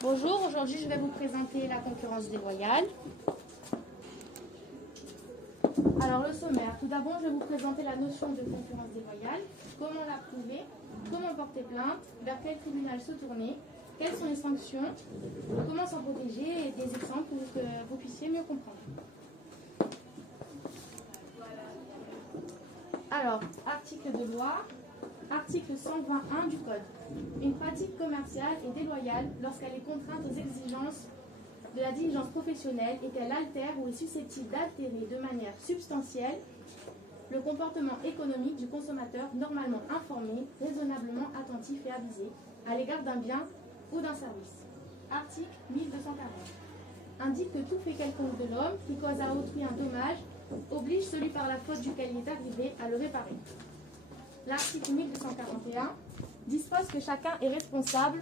Bonjour, aujourd'hui je vais vous présenter la concurrence déloyale. Alors le sommaire, tout d'abord je vais vous présenter la notion de concurrence déloyale, comment la prouver, comment porter plainte, vers quel tribunal se tourner, quelles sont les sanctions, comment s'en protéger et des exemples pour que vous puissiez mieux comprendre. Alors, article de loi, article 120.1 du Code. Une pratique commerciale est déloyale lorsqu'elle est contrainte aux exigences de la diligence professionnelle et qu'elle altère ou est susceptible d'altérer de manière substantielle le comportement économique du consommateur normalement informé, raisonnablement attentif et avisé à l'égard d'un bien ou d'un service. Article 1240. Indique que tout fait quelconque de l'homme qui cause à autrui un dommage oblige celui par la faute duquel il est arrivé à le réparer. L'article 1241 dispose que chacun est responsable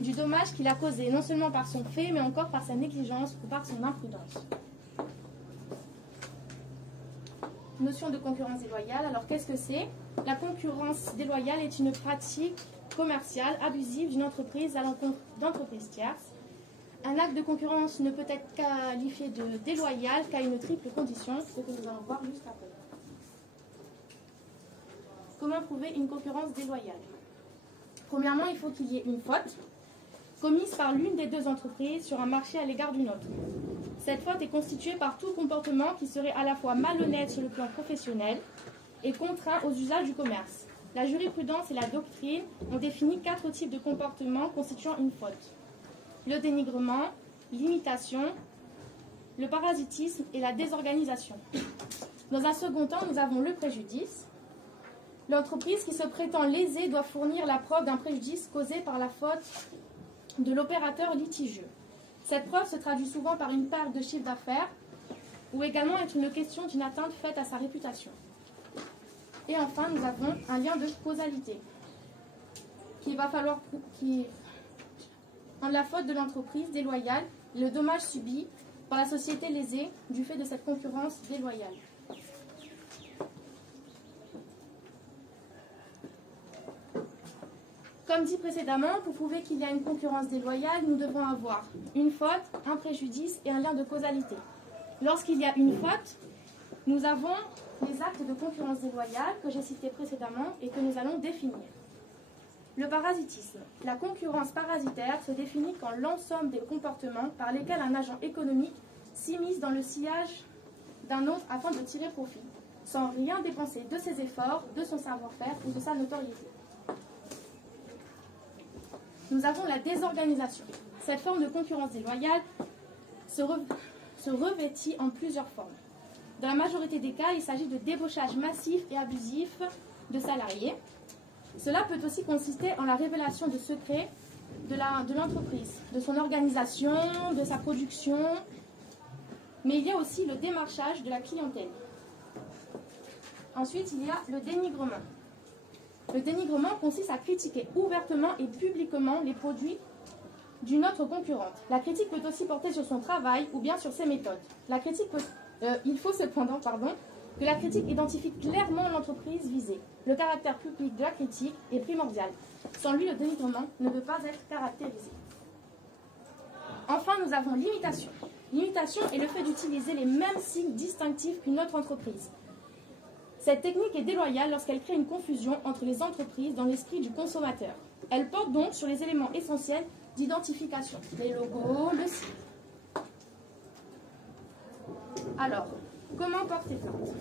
du dommage qu'il a causé, non seulement par son fait, mais encore par sa négligence ou par son imprudence. Notion de concurrence déloyale. Alors qu'est-ce que c'est? La concurrence déloyale est une pratique commerciale abusive d'une entreprise à l'encontre d'entreprises tierces. Un acte de concurrence ne peut être qualifié de déloyal qu'à une triple condition, ce que nous allons voir juste après. Comment prouver une concurrence déloyale? Premièrement, il faut qu'il y ait une faute commise par l'une des deux entreprises sur un marché à l'égard d'une autre. Cette faute est constituée par tout comportement qui serait à la fois malhonnête sur le plan professionnel et contraint aux usages du commerce. La jurisprudence et la doctrine ont défini 4 types de comportements constituant une faute: le dénigrement, l'imitation, le parasitisme et la désorganisation. Dans un second temps, nous avons le préjudice. L'entreprise qui se prétend lésée doit fournir la preuve d'un préjudice causé par la faute de l'opérateur litigieux. Cette preuve se traduit souvent par une perte de chiffre d'affaires ou également est une question d'une atteinte faite à sa réputation. Et enfin, nous avons un lien de causalité entre la faute de l'entreprise déloyale et le dommage subi par la société lésée du fait de cette concurrence déloyale. Comme dit précédemment, pour prouver qu'il y a une concurrence déloyale, nous devons avoir une faute, un préjudice et un lien de causalité. Lorsqu'il y a une faute, nous avons les actes de concurrence déloyale que j'ai cités précédemment et que nous allons définir. Le parasitisme. La concurrence parasitaire se définit quand l'ensemble des comportements par lesquels un agent économique s'immisce dans le sillage d'un autre afin de tirer profit, sans rien dépenser de ses efforts, de son savoir-faire ou de sa notoriété. Nous avons la désorganisation. Cette forme de concurrence déloyale se revêtit en plusieurs formes. Dans la majorité des cas, il s'agit de débauchage massif et abusif de salariés. Cela peut aussi consister en la révélation de secrets de l'entreprise, de son organisation, de sa production. Mais il y a aussi le démarchage de la clientèle. Ensuite, il y a le dénigrement. Le dénigrement consiste à critiquer ouvertement et publiquement les produits d'une autre concurrente. La critique peut aussi porter sur son travail ou bien sur ses méthodes. Il faut cependant que la critique identifie clairement l'entreprise visée. Le caractère public de la critique est primordial. Sans lui, le dénigrement ne peut pas être caractérisé. Enfin, nous avons l'imitation. L'imitation est le fait d'utiliser les mêmes signes distinctifs qu'une autre entreprise. Cette technique est déloyale lorsqu'elle crée une confusion entre les entreprises dans l'esprit du consommateur. Elle porte donc sur les éléments essentiels d'identification, les logos, le site. Alors, comment porter plainte?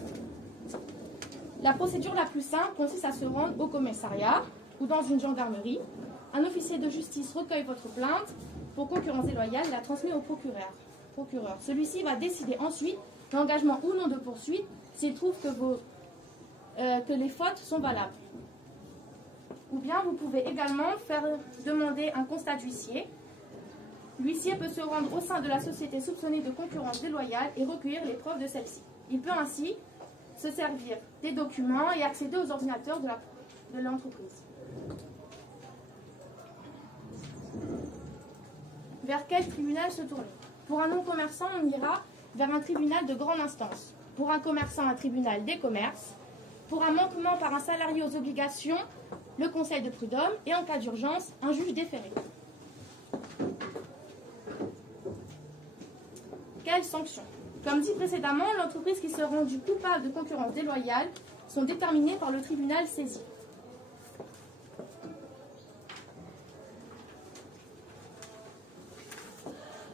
La procédure la plus simple consiste à se rendre au commissariat ou dans une gendarmerie. Un officier de justice recueille votre plainte pour concurrence déloyale et la transmet au procureur. Celui-ci va décider ensuite l'engagement ou non de poursuite s'il trouve que les fautes sont valables. Ou bien vous pouvez également faire demander un constat d'huissier. L'huissier peut se rendre au sein de la société soupçonnée de concurrence déloyale et recueillir les preuves de celle-ci. Il peut ainsi se servir des documents et accéder aux ordinateurs de l'entreprise. Vers quel tribunal se tourner? Pour un non-commerçant, on ira vers un tribunal de grande instance. Pour un commerçant, un tribunal des commerces. Pour un manquement par un salarié aux obligations, le conseil de prud'homme et en cas d'urgence, un juge déféré. Quelles sanctions? Comme dit précédemment, l'entreprise qui se rendue coupable de concurrence déloyale sont déterminées par le tribunal saisi.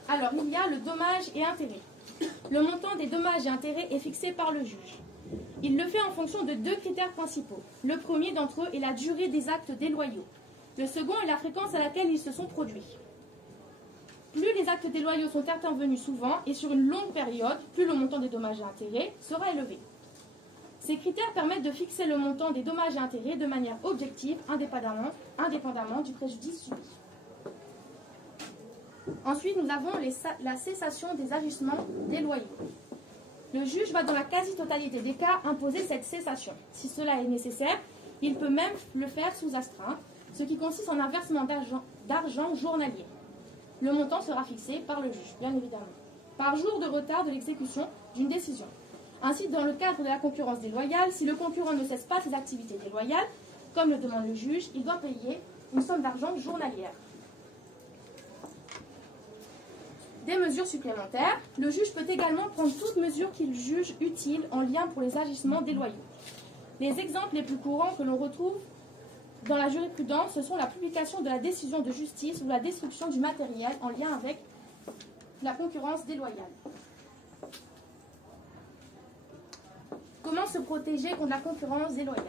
Alors, il y a le dommage et intérêt. Le montant des dommages et intérêts est fixé par le juge. Il le fait en fonction de deux critères principaux. Le premier d'entre eux est la durée des actes déloyaux. Le second est la fréquence à laquelle ils se sont produits. Plus les actes déloyaux sont intervenus souvent et sur une longue période, plus le montant des dommages et intérêts sera élevé. Ces critères permettent de fixer le montant des dommages et intérêts de manière objective, indépendamment du préjudice subi. Ensuite, nous avons la cessation des agissements déloyaux. Le juge va dans la quasi-totalité des cas imposer cette cessation. Si cela est nécessaire, il peut même le faire sous astreinte, ce qui consiste en un versement d'argent journalier. Le montant sera fixé par le juge, bien évidemment, par jour de retard de l'exécution d'une décision. Ainsi, dans le cadre de la concurrence déloyale, si le concurrent ne cesse pas ses activités déloyales, comme le demande le juge, il doit payer une somme d'argent journalière. Des mesures supplémentaires. Le juge peut également prendre toute mesure qu'il juge utile en lien pour les agissements déloyaux. Les exemples les plus courants que l'on retrouve dans la jurisprudence, ce sont la publication de la décision de justice ou la destruction du matériel en lien avec la concurrence déloyale. Comment se protéger contre la concurrence déloyale?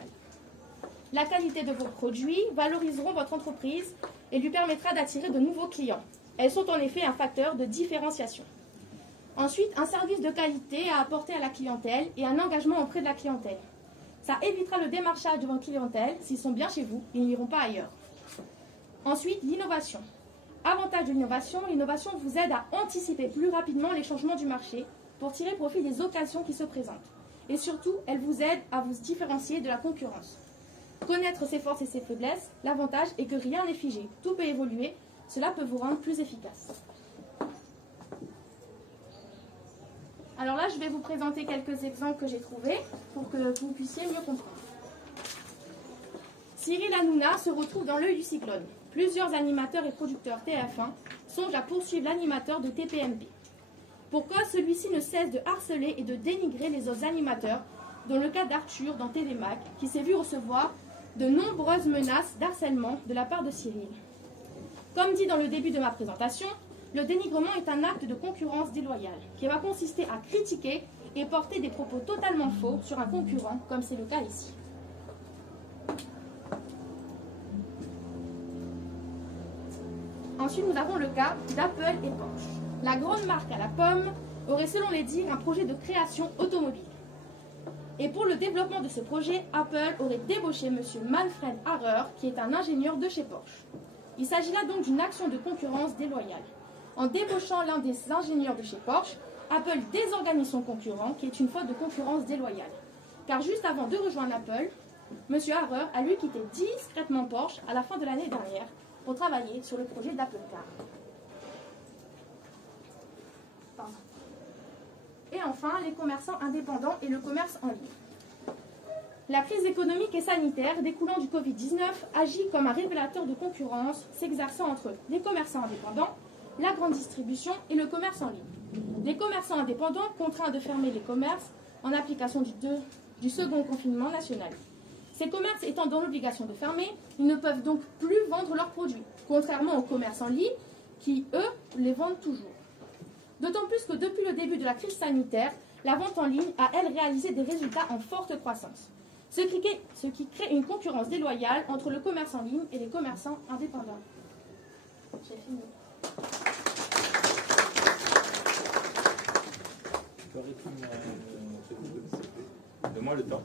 La qualité de vos produits valoriseront votre entreprise et lui permettra d'attirer de nouveaux clients. Elles sont en effet un facteur de différenciation. Ensuite, un service de qualité à apporter à la clientèle et un engagement auprès de la clientèle. Ça évitera le démarchage de votre clientèle. S'ils sont bien chez vous, ils n'iront pas ailleurs. Ensuite, l'innovation. Avantage de l'innovation, l'innovation vous aide à anticiper plus rapidement les changements du marché pour tirer profit des occasions qui se présentent. Et surtout, elle vous aide à vous différencier de la concurrence. Connaître ses forces et ses faiblesses, l'avantage est que rien n'est figé, tout peut évoluer, cela peut vous rendre plus efficace. Alors là, je vais vous présenter quelques exemples que j'ai trouvés pour que vous puissiez mieux comprendre. Cyril Hanouna se retrouve dans l'œil du cyclone. Plusieurs animateurs et producteurs TF1 songent à poursuivre l'animateur de TPMP. Pourquoi celui-ci ne cesse de harceler et de dénigrer les autres animateurs, dont le cas d'Arthur dans TVMac, qui s'est vu recevoir de nombreuses menaces d'harcèlement de la part de Cyril. Comme dit dans le début de ma présentation, le dénigrement est un acte de concurrence déloyale qui va consister à critiquer et porter des propos totalement faux sur un concurrent, comme c'est le cas ici. Ensuite, nous avons le cas d'Apple et Porsche. La grande marque à la pomme aurait, selon les dires, un projet de création automobile. Et pour le développement de ce projet, Apple aurait débauché M. Manfred Harrer, qui est un ingénieur de chez Porsche. Il s'agit là donc d'une action de concurrence déloyale. En débauchant l'un des ingénieurs de chez Porsche, Apple désorganise son concurrent, qui est une faute de concurrence déloyale. Car juste avant de rejoindre Apple, M. Harrer a lui quitté discrètement Porsche à la fin de l'année dernière pour travailler sur le projet d'Apple Car. Et enfin, les commerçants indépendants et le commerce en ligne. La crise économique et sanitaire découlant du Covid-19 agit comme un révélateur de concurrence s'exerçant entre les commerçants indépendants, la grande distribution et le commerce en ligne. Les commerçants indépendants contraints de fermer les commerces en application du second confinement national. Ces commerces étant dans l'obligation de fermer, ils ne peuvent donc plus vendre leurs produits, contrairement aux commerces en ligne qui, eux, les vendent toujours. D'autant plus que depuis le début de la crise sanitaire, la vente en ligne a, elle, réalisé des résultats en forte croissance, ce qui crée une concurrence déloyale entre le commerce en ligne et les commerçants indépendants. J'ai fini. Donne-moi le temps.